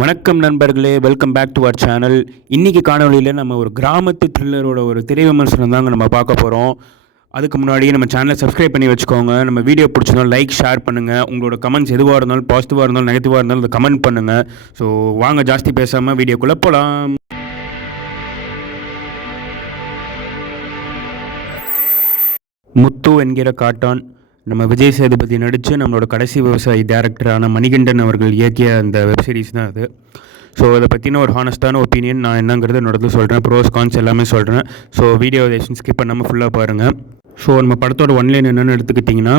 வணக்கம் நண்பர்களே, welcome back to our channel. இன்றைக்கி காணொலியில் நம்ம ஒரு கிராமத்து த்ரில்லரோட ஒரு திரை விமர்சனம் தாங்க நம்ம பார்க்க போகிறோம். அதுக்கு முன்னாடி நம்ம சேனலை சப்ஸ்கிரைப் பண்ணி வச்சுக்கோங்க. நம்ம வீடியோ பிடிச்சிருந்தாலும் லைக், ஷேர் பண்ணுங்கள். உங்களோட கமெண்ட்ஸ் எதுவாக இருந்தாலும், பாசிட்டிவாக இருந்தாலும், நெகட்டிவாக இருந்தாலும் அதை கமெண்ட் பண்ணுங்கள். ஸோ வாங்க ஜாஸ்தி பேசாமல் வீடியோக்குள்ளே போகலாம். முத்து என்கிற காட்டான் நம்ம விஜய் சேதுபதி நடித்து நம்மளோட கடைசி விவசாயி டேரக்டரான மணிகண்டன் அவர்கள் இயக்கிய அந்த வெப்சீரிஸ் தான் அது. ஸோ அதை பற்றின ஒரு ஹானஸ்டான ஒப்பீனியன் நான் என்னங்கிறது என்னோடது சொல்கிறேன். ப்ரோஸ் கான்ஸ் எல்லாமே சொல்கிறேன். ஸோ வீடியோ ஸ்கிப் பண்ணாமல் ஃபுல்லாக பாருங்கள். ஸோ நம்ம படத்தோட ஒன்லைன் என்னென்னு எடுத்துக்கிட்டிங்கன்னா,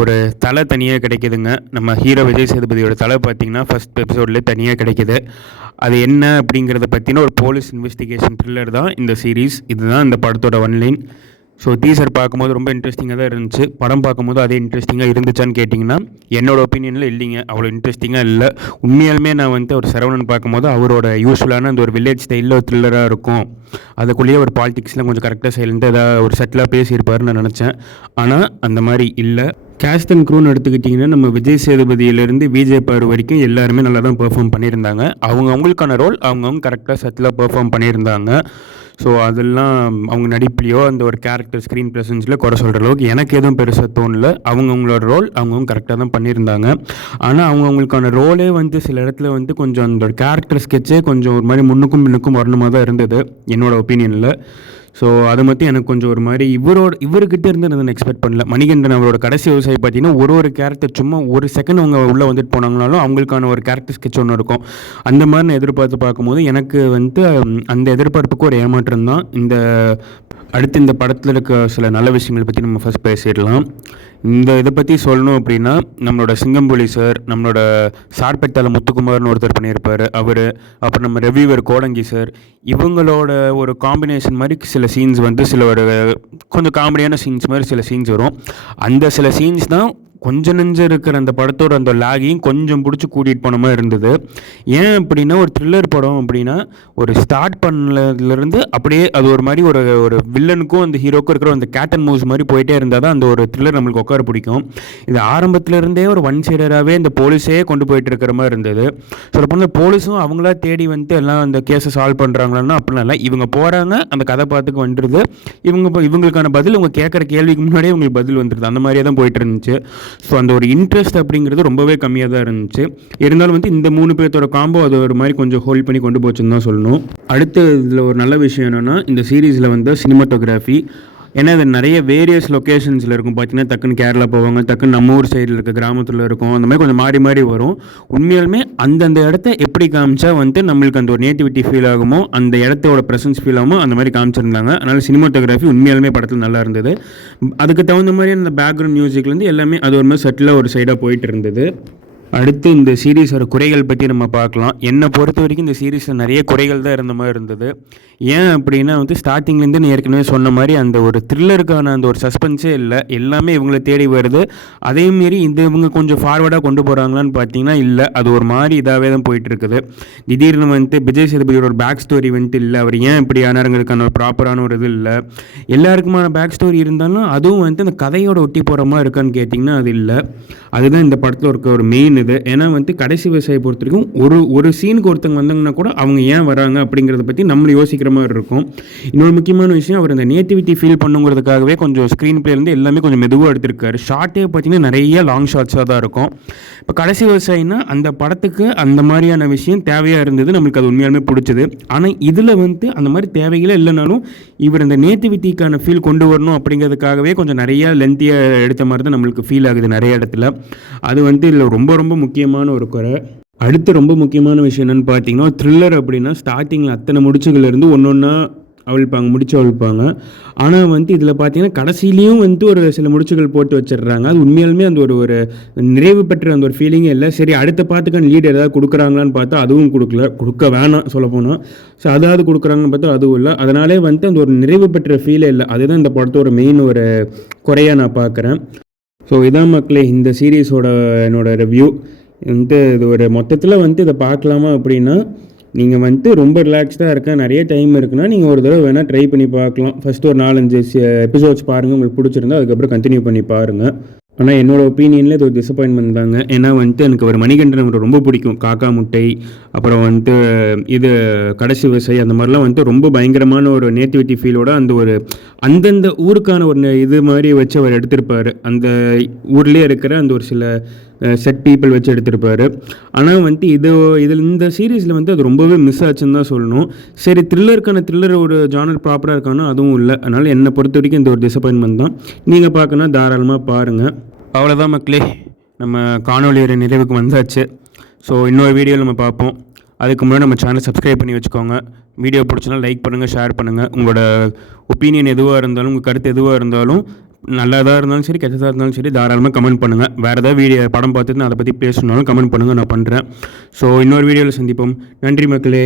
ஒரு தலை தனியாக கிடைக்கிதுங்க. நம்ம ஹீரோ விஜய் சேதுபதியோட தலை பார்த்திங்கன்னா ஃபஸ்ட் எபிசோட்லேயே தனியாக கிடைக்கிது. அது என்ன அப்படிங்கிறத பற்றின ஒரு போலீஸ் இன்வெஸ்டிகேஷன் த்ரில்லர் தான் இந்த சீரீஸ். இதுதான் இந்த படத்தோட ஒன்லைன். ஸோ டீசர் பார்க்கும்போது ரொம்ப இன்ட்ரெஸ்டிங்காக தான் இருந்துச்சு. படம் பார்க்கும்போது அதே இன்ட்ரெஸ்டிங்காக இருந்துச்சான்னு கேட்டிங்கன்னா, என்னோடய ஒப்பீனியனில் இல்லைங்க, அவ்வளோ இன்ட்ரெஸ்டிங்காக இல்லை. உண்மையாலுமே நான் ஒரு சரவணன் பார்க்கும்போது அவரோட யூஸ்ஃபுல்லான அந்த ஒரு வில்லேஜ் ஸ்டைலில் ஒரு த்ரில்லராக இருக்கும். அதுக்குள்ளேயே ஒரு பாலிடிக்ஸ்லாம் கொஞ்சம் கரெக்டாக சைலண்ட்டாக ஏதாவது ஒரு செட்டிலாக பேசியிருப்பாருன்னு நான் நினச்சேன். ஆனால் அந்த மாதிரி இல்லை. கேஸ்ட் அண்ட் க்ரூன்னு எடுத்துக்கிட்டிங்கன்னா, நம்ம விஜய் சேதுபதியிலேருந்து விஜய் பாரு வரைக்கும் எல்லாருமே நல்லா தான் பெர்ஃபார்ம் பண்ணியிருந்தாங்க. அவங்களுக்கான ரோல் அவங்கவுங்க கரெக்டாக செட்டிலாக பெர்ஃபார்ம் பண்ணியிருந்தாங்க. ஸோ அதெல்லாம் அவங்க நடிப்புலையோ அந்த ஒரு கேரக்டர் ஸ்க்ரீன் ப்ரெசன்ஸில் குறை சொல்கிற அளவுக்கு எனக்கு எதுவும் பெருசாக தோணல. அவங்கவுங்களோட ரோல் அவங்கவுங்க கரெக்டாக தான் பண்ணியிருந்தாங்க. ஆனால் அவங்கவுங்களுக்கான ரோலே சில இடத்துல கொஞ்சம் அந்த கேரக்டர் ஸ்கெட்சே கொஞ்சம் ஒரு மாதிரி முன்னுக்கும் பின்னுக்கும் வரணுமா தான் இருந்தது என்னோடய ஒப்பீனியனில். ஸோ அதை மட்டும் எனக்கு கொஞ்சம் ஒரு மாதிரி இவர்கிட்ட இருந்து நான் எக்ஸ்பெக்ட் பண்ணல. மணிகண்டன் அவரோட கடைசி விவசாயி பார்த்தீங்கன்னா ஒரு கேரக்டர் சும்மா ஒரு செகண்ட் அவங்க உள்ளே வந்துட்டு போனாங்கனாலும் அவங்களுக்கான ஒரு கேரக்டர் ஸ்கெட்ச் ஒன்று இருக்கும். அந்த மாதிரி நான் எதிர்பார்த்து பார்க்கும்போது எனக்கு அந்த எதிர்பார்ப்புக்கு ஒரு ஏமாற்றம் தான். அடுத்து இந்த படத்தில் இருக்க சில நல்ல விஷயங்களை பற்றி நம்ம ஃபஸ்ட் பேசிடலாம். இதை பற்றி சொல்லணும் அப்படின்னா, நம்மளோட சிங்கம்புலி சார், நம்மளோட சார்பெட்டால முத்துக்குமார்னு ஒருத்தர் பண்ணியிருப்பார் அவர், அப்புறம் நம்ம ரெவியூவர் கோடங்கி சார், இவங்களோட ஒரு காம்பினேஷன் மாதிரி சில சீன்ஸ் சில ஒரு கொஞ்சம் காமெடியான சீன்ஸ் மாதிரி சில சீன்ஸ் வரும். அந்த சில சீன்ஸ் தான் கொஞ்சம் நெஞ்சம் இருக்கிற அந்த படத்தோட அந்த லாகையும் கொஞ்சம் பிடிச்சி கூட்டிகிட்டு போன மாதிரி இருந்தது. ஏன் அப்படின்னா, ஒரு த்ரில்லர் படம் அப்படின்னா ஒரு ஸ்டார்ட் பண்ணதுலேருந்து அப்படியே அது ஒரு மாதிரி ஒரு வில்லனுக்கும் அந்த ஹீரோக்கும் இருக்கிற அந்த கேட் அண்ட் மவுஸ் மாதிரி போயிட்டே இருந்தால் தான் அந்த ஒரு த்ரில்லர் நம்மளுக்கு உட்கார பிடிக்கும். இது ஆரம்பத்துலேருந்தே ஒரு ஒன் சைடராகவே இந்த போலீஸே கொண்டு போயிட்டு இருக்கிற மாதிரி இருந்தது. சொல்லப்போனால் போலீஸும் அவங்களா தேடி எல்லாம் அந்த கேஸை சால்வ் பண்ணுறாங்களான்னா அப்படிலாம் இல்லை. இவங்க போகிறாங்க, அந்த கதை பார்த்துக்கு வந்துடுது, இவங்களுக்கான பதில் இவங்க கேட்குற கேள்விக்கு முன்னாடியே இவங்களுக்கு பதில் வந்துடுது. அந்த மாதிரியே தான் போயிட்டு இருந்துச்சு. ஸோ அந்த ஒரு இன்ட்ரெஸ்ட் அப்படிங்கிறது ரொம்பவே கம்மியாக தான் இருந்துச்சு. இருந்தாலும் இந்த 3 பேர்த்தோட காம்போ அது ஒரு மாதிரி கொஞ்சம் ஹோல்ட் பண்ணி கொண்டு போச்சுன்னு தான் சொல்லணும். அடுத்து இதில் ஒரு நல்ல விஷயம் என்னென்னா, இந்த சீரீஸில் சினிமாட்டோகிராஃபி. ஏன்னா அது நிறைய வேரியஸ் லொக்கேஷன்ஸில் இருக்கும். பார்த்தீங்கன்னா டக்குன்னு கேரளா போவாங்க, டக்குன்னு நம்ம ஊர் சைடில் இருக்க கிராமத்தில் இருக்கும், அந்த மாதிரி கொஞ்சம் மாறி மாறி வரும். உண்மையாலுமே அந்தந்த இடத்த எப்படி காமிச்சா நம்மளுக்கு அந்த ஒரு நேட்டிவிட்டி ஃபீல் ஆகுமோ, அந்த இடத்தோட ப்ரெசன்ஸ் ஃபீல் ஆகுமோ அந்த மாதிரி காமிச்சிருந்தாங்க. அதனால் சினிமாட்டோகிராஃபி உண்மையாலுமே படத்தில் நல்லா இருந்தது. அதுக்கு தகுந்த மாதிரி அந்த பேக்ரவுண்ட் மியூசிக்லேருந்து எல்லாமே அது ஒரு மாதிரி செட்டிலாக ஒரு சைடாக போயிட்டு இருந்தது. அடுத்து இந்த சீரீஸோட குறைகள் பற்றி நம்ம பார்க்கலாம். என்னை பொறுத்த வரைக்கும் இந்த சீரீஸில் நிறைய குறைகள் தான் இருந்த மாதிரி இருந்தது. ஏன் அப்படின்னா ஸ்டார்டிங்லேருந்து நான் ஏற்கனவே சொன்ன மாதிரி அந்த ஒரு த்ரில்லருக்கான அந்த ஒரு சஸ்பென்ஸே இல்லை. எல்லாமே இவங்களை தேடி வருது. அதேமாரி இவங்க கொஞ்சம் ஃபார்வர்டாக கொண்டு போகிறாங்களான்னு பார்த்தீங்கன்னா இல்லை. அது ஒரு மாதிரி இதாகவே தான் போயிட்டுருக்குது. திடீர்னு விஜய் சேதுபதியோட ஒரு பேக் ஸ்டோரி இல்லை. அவர் ஏன் இப்படி ஆனாருங்கிறதுக்கான ஒரு ப்ராப்பரான ஒரு இது இல்லை. எல்லாருக்குமான பேக் ஸ்டோரி இருந்தாலும் அதுவும் அந்த கதையோட ஒட்டி போகிற மாதிரி இருக்கான்னு கேட்டிங்கன்னா அது இல்லை. அதுதான் இந்த படத்தில் இருக்க ஒரு மெயின் இது. ஏன்னா கடைசி விவசாயி பொறுத்த வரைக்கும் ஒரு சீனுக்கு ஒருத்தங்க வந்தாங்கன்னா கூட அவங்க ஏன் வராங்க அப்படிங்கிறத பற்றி நம்ம யோசிக்கிற மாதிரி இருக்கும். இன்னொரு முக்கியமான விஷயம், அவர் அந்த நேட்டிவிட்டி ஃபீல் பண்ணுங்கிறதுக்காகவே கொஞ்சம் ஸ்க்ரீன் பிளேலேருந்து எல்லாமே கொஞ்சம் மெதுவாக எடுத்திருக்காரு. ஷார்ட்டே பார்த்தீங்கன்னா நிறைய லாங் ஷார்ட்ஸாக தான் இருக்கும். இப்போ கடைசி விவசாயினா அந்த படத்துக்கு அந்த மாதிரியான விஷயம் தேவையாக இருந்தது, நம்மளுக்கு அது உண்மையாலுமே பிடிச்சது. ஆனால் இதில் அந்த மாதிரி தேவைகளே இல்லைனாலும் இவர் இந்த நேட்டிவிட்டிக்கான ஃபீல் கொண்டு வரணும் அப்படிங்கிறதுக்காகவே கொஞ்சம் நிறையா லென்த்தியாக எடுத்த மாதிரி தான் நம்மளுக்கு ஃபீல் ஆகுது நிறைய இடத்துல. அது இதில் ரொம்ப ரொம்ப முக்கியமான ஒரு குறை. அடுத்து ரொம்ப முக்கியமான விஷயம் என்னென்னு பார்த்தீங்கன்னா, த்ரில்லர் அப்படின்னா ஸ்டார்டிங்கில் அத்தனை முடிச்சுகள் இருந்து ஒன்று ஒன்றா அவிழ்ப்பாங்க. ஆனால் இதில் பார்த்தீங்கன்னா கடைசியிலையும் ஒரு சில முடிச்சுகள் போட்டு வச்சிடுறாங்க. அது உண்மையாலுமே அந்த ஒரு நிறைவு பெற்ற அந்த ஒரு ஃபீலிங்கே இல்லை. சரி, அடுத்த பாட்டுக்கான லீடு ஏதாவது கொடுக்குறாங்களான்னு பார்த்தா அதுவும் கொடுக்க வேணாம் சொல்லப்போனால். ஸோ அதாவது கொடுக்குறாங்கன்னு பார்த்தா அதுவும் இல்லை. அதனாலே அந்த ஒரு நிறைவு பெற்ற ஃபீலே இல்லை. அதுதான் இந்த படத்தோட மெயின் ஒரு குறையாக நான் பார்க்குறேன். ஸோ இதான் மக்களே இந்த சீரீஸோட என்னோட ரிவ்யூ. இது ஒரு மொத்தத்தில் இதை பார்க்கலாமா அப்படின்னா, நீங்கள் ரொம்ப ரிலாக்ஸ்டாக இருக்க நிறைய டைம் இருக்குன்னா நீங்கள் ஒரு தடவை வேணால் ட்ரை பண்ணி பார்க்கலாம். ஃபஸ்ட்டு ஒரு 4-5 எபிசோட்ஸ் பாருங்கள், உங்களுக்கு பிடிச்சிருந்தா அதுக்கப்புறம் கண்டினியூ பண்ணி பாருங்கள். ஆனால் என்னோடய ஒப்பீனியனில் இது ஒரு டிசப்பாயின்மெண்ட் தாங்க. ஏன்னா எனக்கு ஒரு மணிகண்டன் ரொம்ப பிடிக்கும். காக்கா முட்டை, அப்புறம் வந்துட்டு இது கடைசி விவசாயி அந்த மாதிரிலாம் வந்துட்டு ரொம்ப பயங்கரமான ஒரு நேட்டிவிட்டி ஃபீலோட அந்த ஒரு அந்தந்த ஊருக்கான ஒரு இது மாதிரி வச்சு அவர் எடுத்திருப்பார். அந்த ஊர்லேயே இருக்கிற அந்த ஒரு சில செட் பீப்புள் வச்சு எடுத்திருப்பார். ஆனால் வந்துட்டு இந்த சீரீஸில் வந்து அது ரொம்பவே மிஸ் ஆச்சுன்னு தான் சொல்லணும். சரி, த்ரில்லர் ஒரு ஜானர் ப்ராப்பராக இருக்கானா அதுவும் இல்லை. அதனால் என்னை பொறுத்த வரைக்கும் இந்த ஒரு டிசப்பாயின்மெண்ட் தான். நீங்கள் பார்க்கணும் தாராளமாக பாருங்கள். அவ்வளோதான் மக்களே, நம்ம காணொலியோட நிறைவுக்கு வந்தாச்சு. ஸோ இன்னொரு வீடியோவில் நம்ம பார்ப்போம். அதுக்கு முன்னாடி நம்ம சேனலை சப்ஸ்கிரைப் பண்ணி வச்சுக்கோங்க. வீடியோ பிடிச்சனா லைக் பண்ணுங்கள், ஷேர் பண்ணுங்கள். உங்களோட ஒப்பீனியன் எதுவாக இருந்தாலும், உங்கள் கருத்து எதுவாக இருந்தாலும், நல்லதாக இருந்தாலும் சரி, கெட்டதாக இருந்தாலும் சரி, தாராளமாக கமெண்ட் பண்ணுங்கள். வேறு ஏதாவது படம் பார்த்துட்டு நான் அதை பற்றி பேசணுன்னாலும் கமெண்ட் பண்ணுங்கள், நான் பண்ணுறேன். ஸோ இன்னொரு வீடியோவில் சந்திப்போம். நன்றி மக்களே.